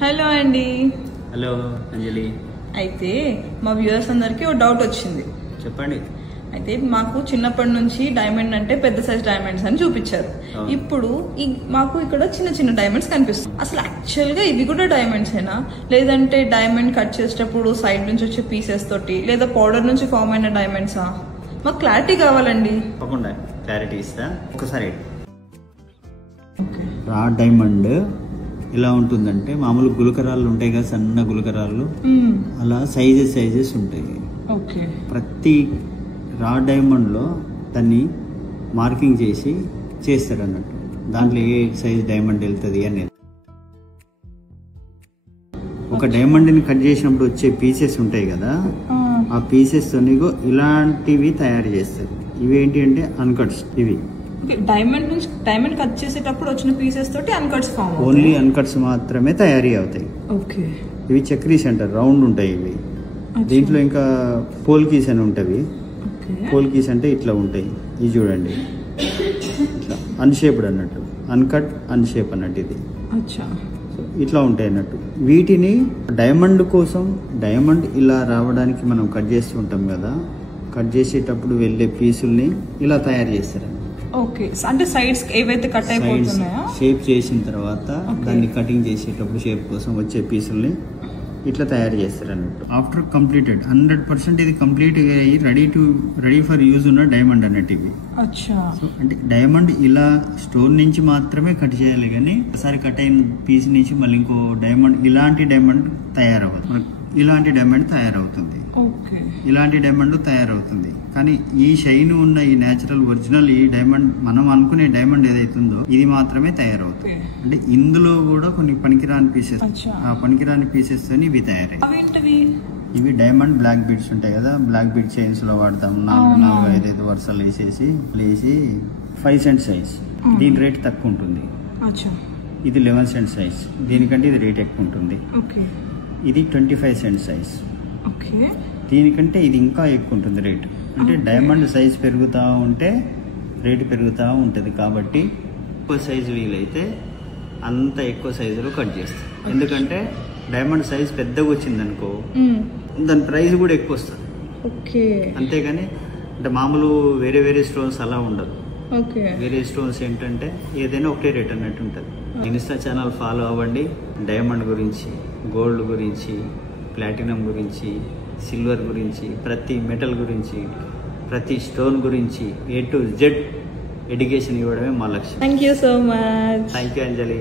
Hello అండి. Hello అంజలి. అయితే మా వ్యూవర్స్ అందరికి ఒక డౌట్ వచ్చింది. చెప్పండి. అయితే మాకు చిన్నప్పటి నుంచి డైమండ్ అంటే పెద్ద సైజ్ డైమండ్స్ అని చూపించారు. ఇప్పుడు మాకు ఇక్కడ చిన్న చిన్న డైమండ్స్ కనిపిస్తుంది. అసలు యాక్చువల్ గా ఇవి కూడా డైమండ్స్ ఏనా, లేదంటే డైమండ్ కట్ చేసేటప్పుడు సైడ్ నుంచి వచ్చే పీసెస్ తోటి లేదా పౌడర్ నుంచి ఫామ్ అయిన డైమండ్సా? మాకు క్లారిటీ కావాలండి. తప్పకుండా క్లారిటీ ఇస్తా. ఒకసారి రా డైమండ్ ఇలా ఉంటుందంటే మామూలు గులకరాళ్ళు ఉంటాయి కదా, సన్న గులకరాళ్ళు, అలా సైజెస్ ఉంటాయి. ప్రతి రా డైమండ్ లో దాన్ని మార్కింగ్ చేసి చేస్తారు అన్నట్టు. దాంట్లో ఏ సైజ్ డైమండ్ వెళ్తుంది అనేది. ఒక డైమండ్ ని కట్ చేసినప్పుడు వచ్చే పీసెస్ ఉంటాయి కదా, ఆ పీసెస్ తో ఇలాంటివి తయారు చేస్తారు. ఇవి ఏంటి అంటే అన్కట్స్. ఇవి డైమండ్ కట్ చేసేటప్పుడు వచ్చిన పీసెస్ తోటి అన్కట్స్ ఫామ్. ఓన్లీ అన్కట్స్ మాత్రమే తయారీ అవుతాయి. ఇవి చక్రీస్ అంటారు, రౌండ్ ఉంటాయి ఇవి. దీంట్లో ఇంకా పోల్ కీస్ అని ఉంటాయి. పోల్ కీస్ అంటే ఇట్లా ఉంటాయి. ఇది చూడండి, ఇట్లా అన్షేప్డ్ అన్నట్టు, అన్కట్ అన్షేప్ అన్నట్టు. ఇది ఇట్లా ఉంటాయి అన్నట్టు. వీటిని డైమండ్ కోసం, డైమండ్ ఇలా రావడానికి మనం కట్ చేస్తూ ఉంటాం కదా, కట్ చేసేటప్పుడు వెళ్ళే పీసుల్ని ఇలా తయారు చేస్తారు. అంటే సైడ్స్ ఏవైతే కట్ అయిపోతున్నాయో షేప్ చేసిన తర్వాత దాన్ని కటింగ్ చేసేటప్పుడు షేప్ కోసం వచ్చే పీసుల్ని ఇట్లా తయారు చేస్తారు అన్నట్టు. ఆఫ్టర్ కంప్లీటెడ్ 100% ఇది కంప్లీట్ అయ్యి రెడీ ఫర్ యూజ్ ఉన్న డైమండ్ అన్నట్టు ఇవి. సో అంటే డైమండ్ ఇలా స్టోన్ నుంచి మాత్రమే కట్ చేయాలి, కానీ ఒకసారి కట్ అయిన పీస్ నుంచి మళ్ళీ ఇంకో డైమండ్, ఇలాంటి డైమండ్ తయారవుతుంది. ఇలాంటి డైమండ్ తయారవుతుంది, ఇలాంటి డైమండ్ తయారవుతుంది. కానీ ఈ షైన్ ఉన్న ఈ నేచురల్ ఒరిజినల్ ఈ డైమండ్, మనం అనుకునే డైమండ్ ఏదైతుందో ఇది మాత్రమే తయారవుతుంది. అంటే ఇందులో కూడా కొన్ని పనికిరాని పీసెస్, ఆ పనికిరాని పీసెస్ తో ఇవి తయారయ్యాయి. ఇవి డైమండ్ బ్లాక్ బీడ్స్ ఉంటాయి కదా, బ్లాక్ బీడ్ చైన్స్ లో వాడతాం. 4-5 వరుసలు వేసేసి 5 సెంట్ సైజ్. దీని రేట్ తక్కువ ఉంటుంది. ఇది 11 సెంట్ సైజ్. దీనికంటే ఇది రేట్ ఎక్కువ ఉంటుంది. ఇది 25 సెంట్ సైజ్. దీనికంటే ఇది ఇంకా ఎక్కువ ఉంటుంది రేటు. అంటే డైమండ్ సైజ్ పెరుగుతూ ఉంటే రేటు పెరుగుతూ ఉంటుంది. కాబట్టి ఎక్కువ సైజు వీలైతే అంత ఎక్కువ సైజులో కట్ చేస్తాం. ఎందుకంటే డైమండ్ సైజ్ పెద్దగా వచ్చింది అనుకో, దాని ప్రైస్ కూడా ఎక్కువ వస్తుంది. అంతేగాని అంటే మామూలు వేరే స్టోన్స్ అలా ఉండదు. వేరే స్టోన్స్ ఏంటంటే ఏదైనా ఒకటే రేట్ అన్నట్టు ఉంటుంది. ఇన్స్టా ఛానల్ ఫాలో అవ్వండి. డైమండ్ గురించి, గోల్డ్ గురించి, ప్లాటినం గురించి, సిల్వర్ గురించి, ప్రతి మెటల్ గురించి, ప్రతి స్టోన్ గురించి A to Z ఎడ్యుకేషన్ ఇవ్వడమే మా లక్ష్యం. Thank you so much. Thank you Anjali.